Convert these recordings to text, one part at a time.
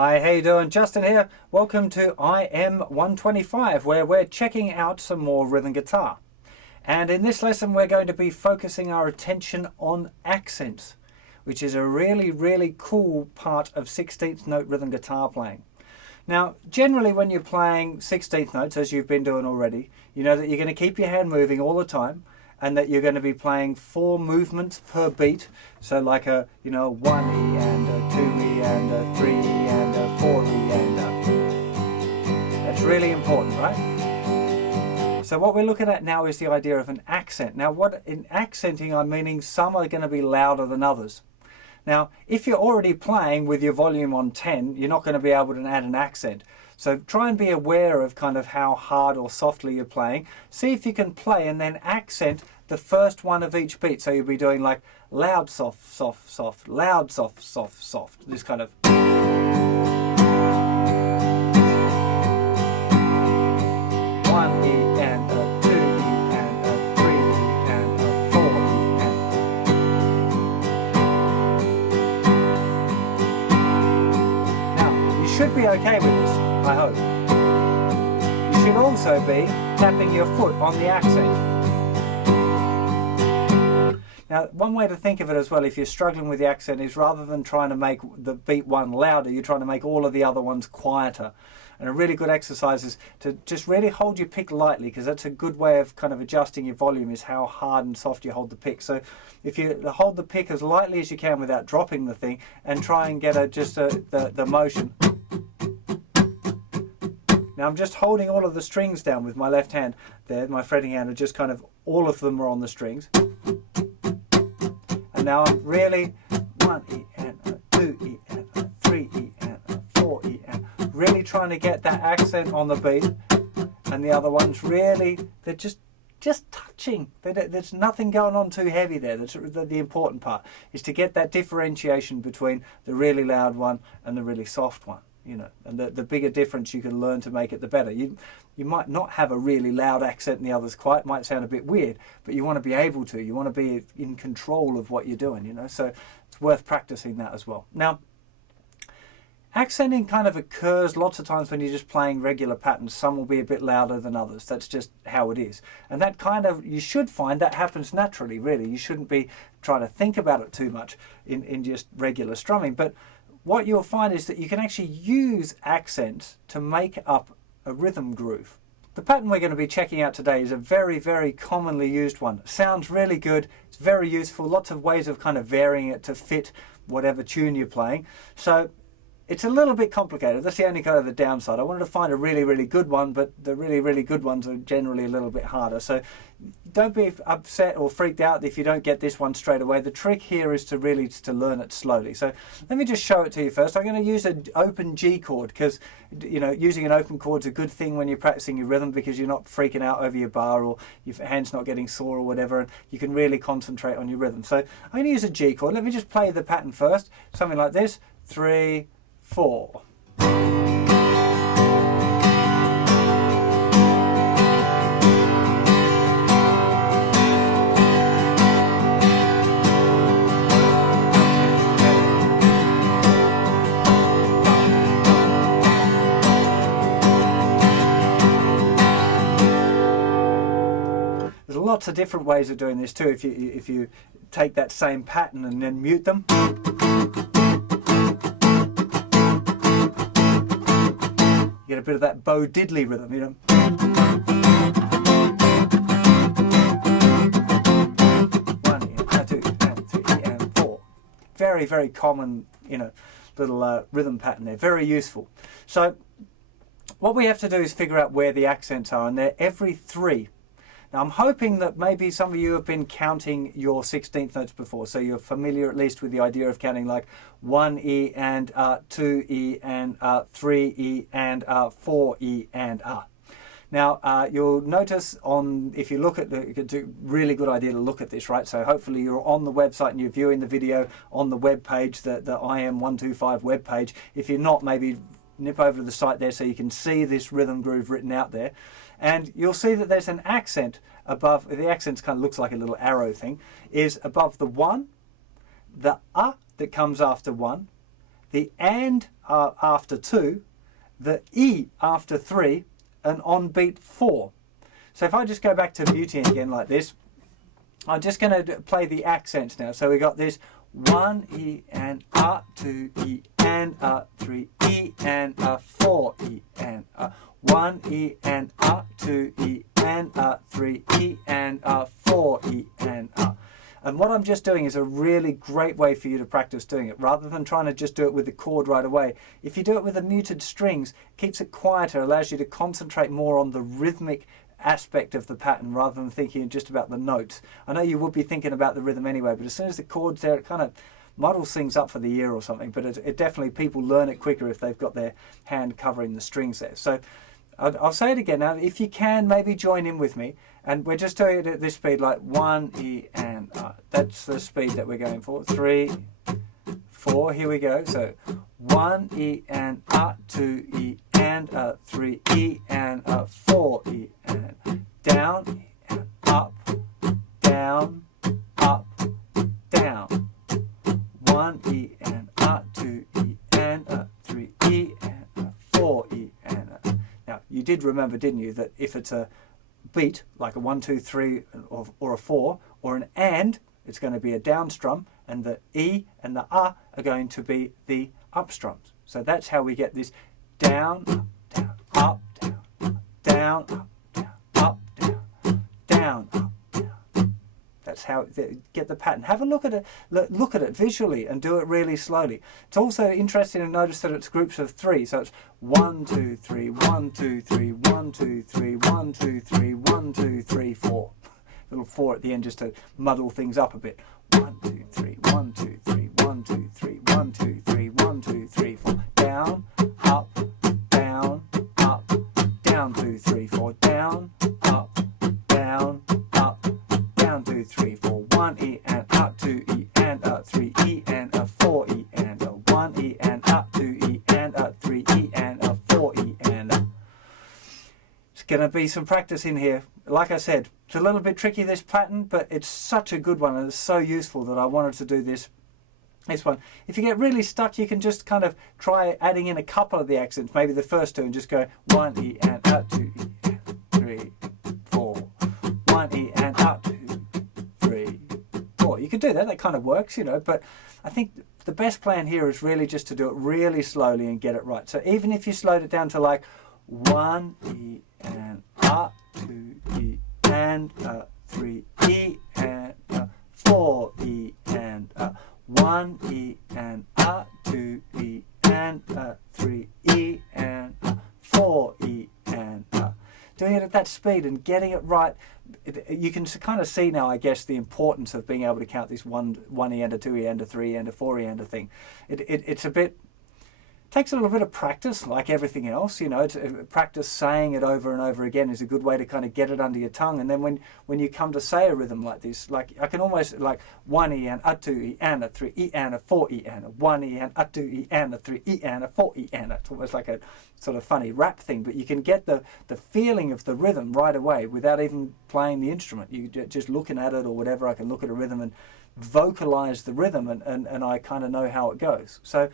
Hi, how you doing? Justin here. Welcome to IM-125, where we're checking out some more rhythm guitar. And in this lesson, we're going to be focusing our attention on accents, which is a really cool part of 16th note rhythm guitar playing. Now, generally when you're playing 16th notes, as you've been doing already, you know that you're going to keep your hand moving all the time, and that you're going to be playing 4 movements per beat. So like a, 1E and a 2E and a 3E and a 4E and a... That's really important, right? So what we're looking at now is the idea of an accent. Now, what in accenting I'm meaning some are going to be louder than others. Now, if you're already playing with your volume on 10, you're not going to be able to add an accent. So try and be aware of kind of how hard or softly you're playing. See if you can play and then accent the first one of each beat. So you'll be doing like loud, soft, soft, soft, loud, soft, soft, soft. This kind of... 1E and a 2E and a 3E and a 4E and... Now, you should be okay with this, I hope. You should also be tapping your foot on the accent. Now, one way to think of it as well, if you're struggling with the accent, is rather than trying to make the beat one louder, you're trying to make all of the other ones quieter. And a really good exercise is to just really hold your pick lightly, because that's a good way of kind of adjusting your volume, is how hard and soft you hold the pick. So if you hold the pick as lightly as you can without dropping the thing, and try and get the motion. Now I'm just holding all of the strings down with my left hand there, my fretting hand, and just kind of all of them are on the strings. And now I'm really 1E and a 2E and a 3E and a 4E and really trying to get that accent on the beat. And the other ones really, they're just touching. There's nothing going on too heavy there. That's the important part, is to get that differentiation between the really loud one and the really soft one. And the bigger difference you can learn to make it, the better. You might not have a really loud accent and the others quiet. It might sound a bit weird, but you want to be able to. You want to be in control of what you're doing, So it's worth practicing that as well. Now, accenting kind of occurs lots of times when you're just playing regular patterns. Some will be a bit louder than others. That's just how it is. And that kind of, you should find that happens naturally, really. You shouldn't be trying to think about it too much in just regular strumming. But what you'll find is that you can actually use accents to make up a rhythm groove. The pattern we're going to be checking out today is a very commonly used one. It sounds really good, it's very useful, lots of ways of kind of varying it to fit whatever tune you're playing. So it's a little bit complicated. That's the only kind of the downside. I wanted to find a really good one, but the really good ones are generally a little bit harder. So don't be upset or freaked out if you don't get this one straight away. The trick here is to really learn it slowly. So let me just show it to you first. I'm going to use an open G chord, because using an open chord is a good thing when you're practicing your rhythm, because you're not freaking out over your bar or your hand's not getting sore or whatever, and you can really concentrate on your rhythm. So I'm going to use a G chord. Let me just play the pattern first. Something like this: 3, 4. There's lots of different ways of doing this too. If you take that same pattern and then mute them. Get a bit of that bow diddly rhythm, 1, 2, and 3, and 4. Very common, little rhythm pattern there. Very useful. So what we have to do is figure out where the accents are, and they're every 3. Now I'm hoping that maybe some of you have been counting your 16th notes before, so you're familiar at least with the idea of counting like 1E and 2E and 3E and 4E and Now you'll notice if you look at it's a really good idea to look at this, right? So hopefully you're on the website and you're viewing the video on the web page, the IM-125 web page. If you're not, maybe nip over to the site there so you can see this rhythm groove written out there. And you'll see that there's an accent above, the accent kind of looks like a little arrow thing, is above the 1, the that comes after 1, the and after 2, the E after 3, and on beat 4. So if I just go back to muting again like this, I'm just going to play the accents now. So we got this 1 E and A, 2 E and A, 3 E and A, 4 E and A, 1 E and A, 2 E and A, 3 E and A, 4 E and A. And what I'm just doing is a really great way for you to practice doing it, rather than trying to just do it with the chord right away. If you do it with the muted strings, it keeps it quieter, allows you to concentrate more on the rhythmic aspect of the pattern rather than thinking just about the notes. I know you would be thinking about the rhythm anyway, but as soon as the chord's there, it kind of muddles things up for the ear or something. But it definitely, people learn it quicker if they've got their hand covering the strings there. So I'll say it again now. If you can, maybe join in with me. And we're just doing it at this speed, like 1 E and A. That's the speed that we're going for. 3, 4, here we go. So 1 E and A, 2 E and A, 3 E and A, 4 E and A. Down, E and up, down, up, down. 1 E and A, 2 E and A, 3 E and A, 4 E and A. Now, you did remember, didn't you, that if it's a beat, like a 1, 2, 3 or a 4, or an and, it's going to be a down strum, and the E and the A are going to be the up strums. So that's how we get this down, down, up, down, down, up, down, up, down, down, up, down. That's how get the pattern. Have a look at it visually and do it really slowly. It's also interesting to notice that it's groups of 3. So it's 1, 2, 3, 1, 2, 3, 1, 2, 3, 1, 2, 3, 1, 2, 3, 4. Little 4 at the end just to muddle things up a bit. 1, 2, 3, 1, 2, 3, 1, 2, 3, 1, 2, 3, 1, 2, 3, 4. Down, up, down, up, down, 2, 3, 4. Down, up, down, up, down, 2, 3, 4. 1 E and up, 2 E and up, 3 E and up, 4 E and up, 1 E and up, 2 E and up, 3 E and up, 4 E and up. It's going to be some practice in here. Like I said, it's a little bit tricky, this pattern, but it's such a good one and it's so useful that I wanted to do this one. If you get really stuck, you can just kind of try adding in a couple of the accents, maybe the first 2, and just go 1 E and up, 2 E and 3, 4. 1 E and up, 2, 3, 4. You could do that, that kind of works, you know, but I think the best plan here is really just to do it really slowly and get it right. So even if you slowed it down to like 1 E and up, 2 E and 3 E and 4 E and 1 E and 2 E and 3 E and 4 E and doing it at that speed and getting it right. You can kind of see now, I guess, the importance of being able to count this 1 E and a 2 E and a 3 E and a 4 E and a thing. It's a bit, takes a little bit of practice, like everything else, you know. Practice saying it over and over again is a good way to kind of get it under your tongue. And then when you come to say a rhythm like this, like I can almost like 1 E and a 2 E and a 3 E and a 4 E and a 1 E and a 2 E and a 3 E and a 4 E and it's almost like a sort of funny rap thing, but you can get the feeling of the rhythm right away without even playing the instrument. You just looking at it or whatever, I can look at a rhythm and vocalize the rhythm and I kind of know how it goes. So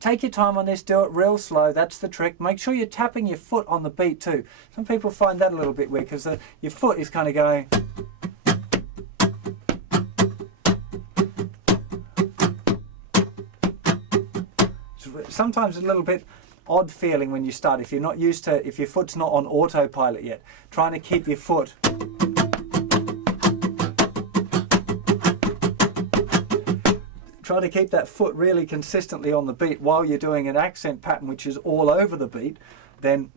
take your time on this, do it real slow, that's the trick. Make sure you're tapping your foot on the beat too. Some people find that a little bit weird because your foot is kind of going. Sometimes a little bit odd feeling when you start if you're not used to, if your foot's not on autopilot yet. Trying to keep your foot try to keep that foot really consistently on the beat while you're doing an accent pattern which is all over the beat, then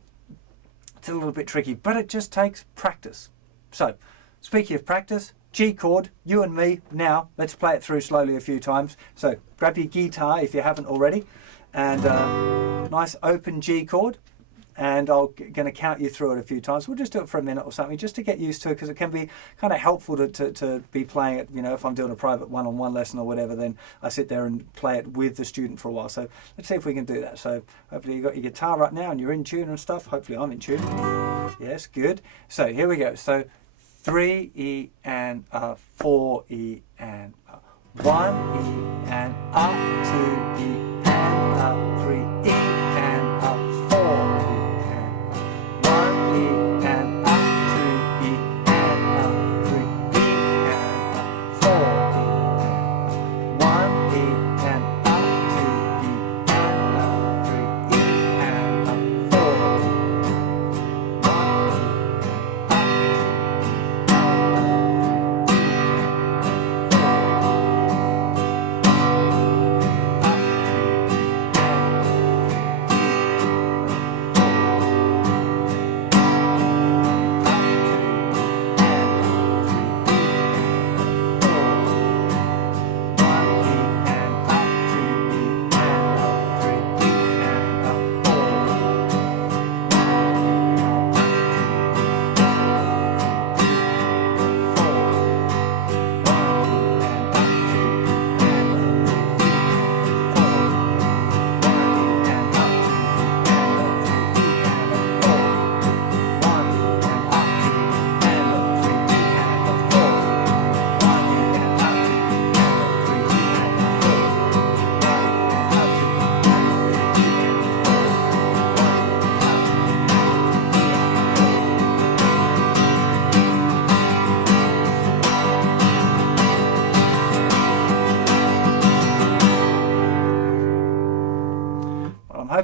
it's a little bit tricky, but it just takes practice. So, speaking of practice, G chord, you and me, now, let's play it through slowly a few times. So, grab your guitar if you haven't already, and nice open G chord. And I'm going to count you through it a few times. We'll just do it for a minute or something just to get used to it, because it can be kind of helpful to be playing it. You know, if I'm doing a private one-on-one lesson or whatever, then I sit there and play it with the student for a while. So let's see if we can do that. So hopefully you've got your guitar right now and you're in tune and stuff. Hopefully I'm in tune. Yes, good. So here we go. So 3 E and 4 E and 1 E and 2 E and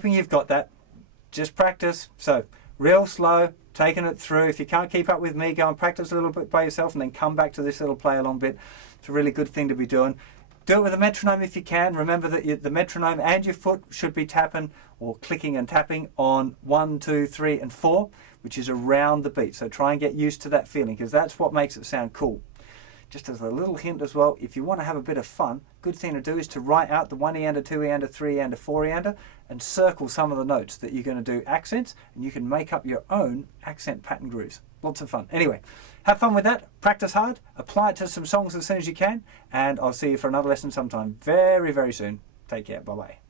hoping you've got that. Just practice. So real slow, taking it through. If you can't keep up with me, go and practice a little bit by yourself and then come back to this little play along bit. It's a really good thing to be doing. Do it with a metronome if you can. Remember that the metronome and your foot should be tapping or clicking and tapping on 1, 2, 3 and 4, which is around the beat. So try and get used to that feeling, because that's what makes it sound cool. Just as a little hint as well, if you want to have a bit of fun, good thing to do is to write out the 1-eander, 2-eander, 3-eander, 4-eander and circle some of the notes that you're going to do accents, and you can make up your own accent pattern grooves. Lots of fun. Anyway, have fun with that, practice hard, apply it to some songs as soon as you can, and I'll see you for another lesson sometime very, very soon. Take care. Bye-bye.